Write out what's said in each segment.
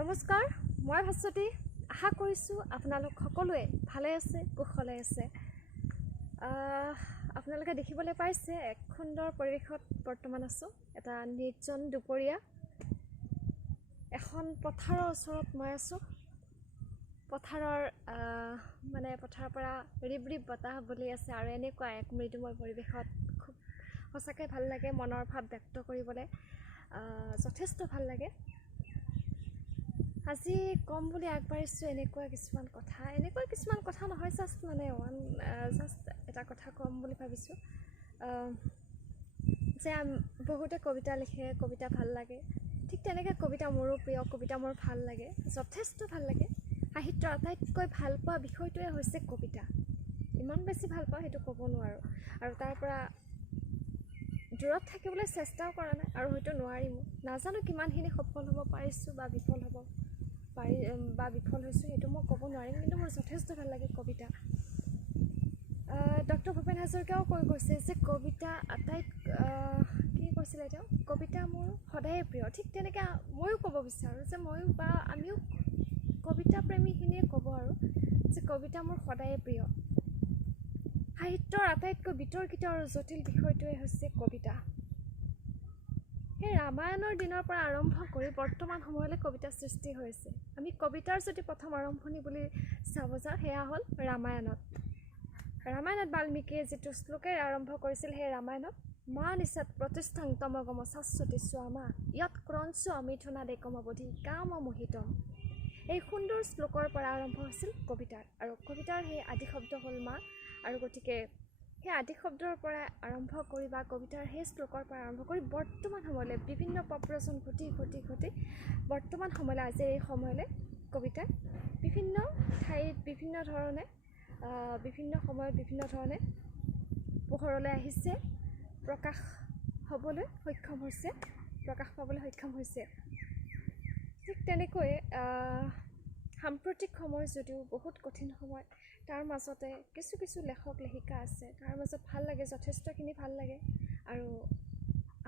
নমস্কাৰ, মই ভাস্বতী। আশা কৰিছোঁ আপোনালোক সকলোৱে ভালে আছে, কুশলে আছে। আপোনালোকে দেখিবলৈ পাইছে এক সুন্দৰ পৰিৱেশত বৰ্তমান আছোঁ। এটা নিৰ্জন দুপৰীয়া এখন পথাৰৰ ওচৰত মই আছোঁ। পথাৰৰ পথাৰৰ পৰা ৰিব ৰিব বতাহ বলি আছে আৰু এনেকুৱা এক মৃদুময় পৰিৱেশত খুব সঁচাকৈ ভাল লাগে। মনৰ ভাৱ ব্যক্ত কৰিবলৈ যথেষ্ট ভাল লাগে। আজি কম বুলি আগবাঢ়িছোঁ এনেকুৱা কিছুমান কথা নহয়, জাষ্ট এটা কথা ক'ম বুলি ভাবিছোঁ যে বহুতে কবিতা লিখে, কবিতা ভাল লাগে। ঠিক তেনেকৈ কবিতা মোৰো প্ৰিয়, কবিতা মোৰ ভাল লাগে, যথেষ্ট ভাল লাগে। সাহিত্যৰ আটাইতকৈ ভাল পোৱা বিষয়টোৱে হৈছে কবিতা। ইমান বেছি ভাল পাওঁ সেইটো ক'ব নোৱাৰোঁ, আৰু তাৰ পৰা দূৰত থাকিবলৈ চেষ্টাও কৰা নাই আৰু হয়তো নোৱাৰিমো। নাজানো কিমানখিনি সফল হ'ব পাৰিছোঁ বা বিফল হৈছোঁ, সেইটো মই ক'ব নোৱাৰিম, কিন্তু মোৰ যথেষ্ট ভাল লাগে কবিতা। ডক্টৰ ভূপেন হাজৰিকাও কৈ গৈছে যে কবিতা কি কৈছিলে তেওঁ, কবিতা মোৰ সদায়ে প্ৰিয়। ঠিক তেনেকৈ ময়ো ক'ব বিচাৰোঁ যে আমিও কবিতা প্ৰেমীখিনিয়ে ক'ব আৰু যে কবিতা মোৰ সদায়ে প্ৰিয়। সাহিত্যৰ আটাইতকৈ বিতৰ্কিত আৰু জটিল বিষয়টোৱে হৈছে কবিতা। সেই ৰামায়ণৰ দিনৰ পৰা আৰম্ভ কৰি বৰ্তমান সময়লৈ কবিতা সৃষ্টি হৈছে। আমি কবিতাৰ যদি প্ৰথম আৰম্ভণি বুলি চাব যাওঁ, সেয়া হ'ল ৰামায়ণত বাল্মীকিয়ে যিটো শ্লোকেৰে আৰম্ভ কৰিছিল, সেই ৰামায়ণত মা নিচাত প্ৰতিষ্ঠাং তমগম শাশ্বতী স্বামা য়ৎ ক্ৰঞ্চ মিথুনাদেকমৱধি কাম মোহিতম। এই সুন্দৰ শ্লোকৰ পৰা আৰম্ভ হৈছিল কবিতাৰ, আৰু কবিতাৰ সেই আদি শব্দ হ'ল মা, আৰু গতিকে সেই আদি শব্দৰ পৰা আৰম্ভ কৰি বা কবিতাৰ সেই শ্লোকৰ পৰা আৰম্ভ কৰি বৰ্তমান সময়লৈ বিভিন্ন প্ৰব্ৰজন ঘটি বৰ্তমান সময়লৈ, আজিৰ এই সময়লৈ কবিতাই বিভিন্ন ঠাইত বিভিন্ন সময়ত বিভিন্ন ধৰণে পোহৰলৈ আহিছে, প্ৰকাশ পাবলৈ সক্ষম হৈছে। ঠিক তেনেকৈ সাম্প্ৰতিক সময় যদিও বহুত কঠিন সময়, তাৰ মাজতে কিছু লেখক লেখিকা আছে, তাৰ মাজত ভাল লাগে, যথেষ্টখিনি ভাল লাগে। আৰু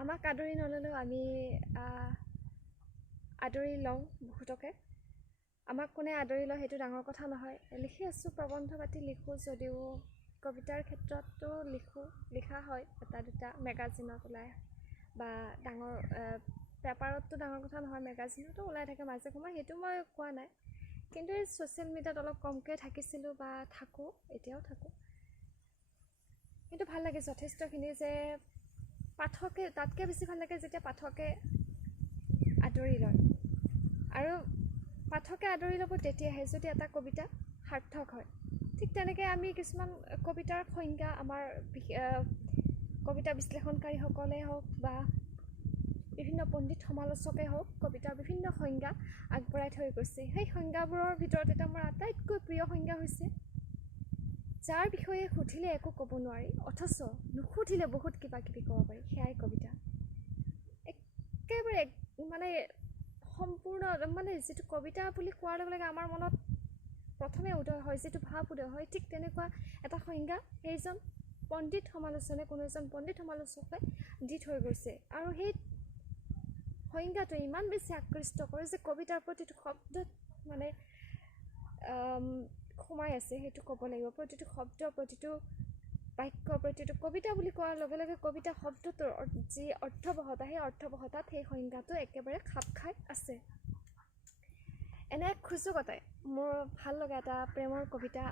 আমাক আদৰি নল'লেও আমি আদৰি লওঁ বহুতকে। আমাক কোনে আদৰি লয় সেইটো ডাঙৰ কথা নহয়। লিখি আছোঁ, প্ৰবন্ধ পাতি লিখোঁ, যদিও কবিতাৰ ক্ষেত্ৰতো লিখা হয় এটা দুটা, মেগাজিনত ওলাই বা ডাঙৰ পেপাৰততো ডাঙৰ কথা নহয়, মেগাজিনতো ওলাই থাকে মাজে সময়ে, সেইটো মই কোৱা নাই। কিন্তু এই ছ'চিয়েল মিডিয়াত অলপ কমকৈ থাকিছিলোঁ বা থাকোঁ, এতিয়াও থাকোঁ। কিন্তু ভাল লাগে যথেষ্টখিনি যে পাঠকে, তাতকৈ বেছি ভাল লাগে যেতিয়া পাঠকে আদৰি লয়। আৰু পাঠকে আদৰি ল'ব তেতিয়াহে যদি এটা কবিতা সাৰ্থক হয়। ঠিক তেনেকৈ আমি কিছুমান কবিতাৰ সংজ্ঞা, আমাৰ কবিতা বিশ্লেষণকাৰীসকলেই হওক বা বিভিন্ন পণ্ডিত সমালোচকেই হওক, কবিতাৰ বিভিন্ন সংজ্ঞা আগবঢ়াই থৈ গৈছে। সেই সংজ্ঞাবোৰৰ ভিতৰত এটা মোৰ আটাইতকৈ প্ৰিয় সংজ্ঞা হৈছে যাৰ বিষয়ে সুধিলে একো ক'ব নোৱাৰি, অথচ নুসুধিলে বহুত কিবা কিবি ক'ব পাৰি, সেয়াই কবিতা। একেবাৰে সম্পূৰ্ণ যিটো কবিতা বুলি কোৱাৰ লগে লগে আমাৰ মনত প্ৰথমে উদয় হয়, যিটো ভাৱ উদয় হয়, ঠিক তেনেকুৱা এটা সংজ্ঞা সেইজন কোনো এজন পণ্ডিত সমালোচকে দি থৈ গৈছে। আৰু সেই সংজ্ঞাটোৱে ইমান বেছি আকৃষ্ট কৰে যে কবিতাৰ প্ৰতিটো শব্দত সোমাই আছে, সেইটো ক'ব লাগিব। প্ৰতিটো শব্দ, প্ৰতিটো বাক্য, প্ৰতিটো কবিতা বুলি কোৱাৰ লগে লগে কবিতা শব্দটোৰ যি অৰ্থবহতা, সেই অৰ্থবহতাত সেই সংজ্ঞাটো একেবাৰে খাপ খাই আছে। এনে এক সুযোগতে মোৰ ভাল লগা এটা প্ৰেমৰ কবিতা,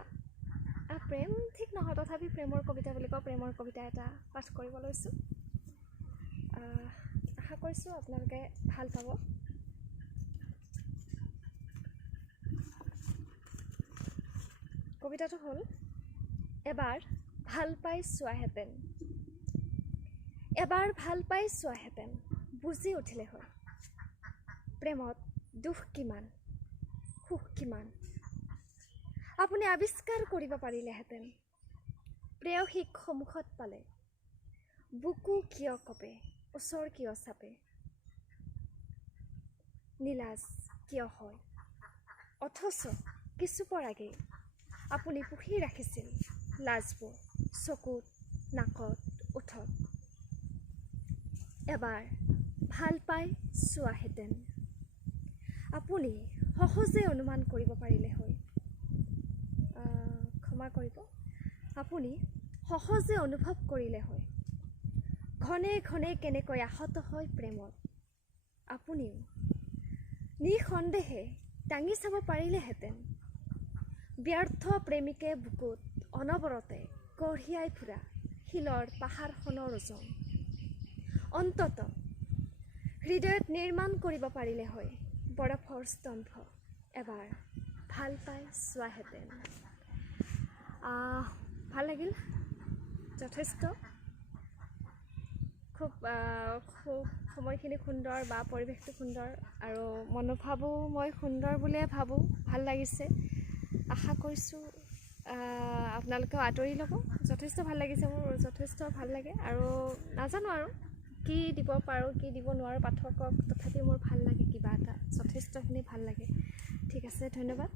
প্ৰেম ঠিক নহয় তথাপি প্ৰেমৰ কবিতা বুলি কওঁ, প্ৰেমৰ কবিতা এটা পাঠ কৰিব লৈছোঁ। আশা কৰিছোঁ আপোনালোকে ভাল পাব। কবিতাটো হ'ল, এবাৰ ভাল পাই চোৱাহেঁতেন বুজি উঠিলে হয়, প্ৰেমত দুখ কিমান সুখ কিমান আপুনি আৱিষ্কাৰ কৰিব পাৰিলেহেঁতেন। প্ৰেয়সীক সন্মুখত পালে বুকু কিয় কঁপে, ওচৰ কিয় চাপে, নিলাজ কিয় হয়, অথচ কিছুপৰ আগেয়ে আপুনি পুহি ৰাখিছিল লাজবোৰ চকুত, নাকত, ওঠত। এবাৰ ভাল পাই চোৱাহেঁতেন আপুনি সহজে অনুমান কৰিব পাৰিলে হয়, ক্ষমা কৰিব, আপুনি সহজে অনুভৱ কৰিলে হয় ঘনে ঘনে কেনেকৈ আহত হয় প্ৰেমত। আপুনিও নিঃসন্দেহে দাঙি চাব পাৰিলেহেঁতেন ব্যৰ্থ প্ৰেমিকে বুকুত অনবৰতে কঢ়িয়াই ফুৰা শিলৰ পাহাৰখনৰ ওজন। অন্তত হৃদয়ত নিৰ্মাণ কৰিব পাৰিলে হয় বৰফৰ স্তম্ভ, এবাৰ ভাল পাই চোৱাহেঁতেন। ভাল লাগিল যথেষ্ট, খুব সময়খিনি সুন্দৰ বা পৰিৱেশটো সুন্দৰ আৰু মনোভাৱো মই সুন্দৰ বুলিয়ে ভাবোঁ। ভাল লাগিছে, আশা কৰিছোঁ আপোনালোকেও আদৰি ল'ব। যথেষ্ট ভাল লাগিছে, মোৰ যথেষ্ট ভাল লাগে আৰু নাজানো আৰু কি দিব পাৰোঁ কি দিব নোৱাৰোঁ পাঠকক, তথাপি মোৰ ভাল লাগে, কিবা এটা যথেষ্টখিনি ভাল লাগে। ঠিক আছে, ধন্যবাদ।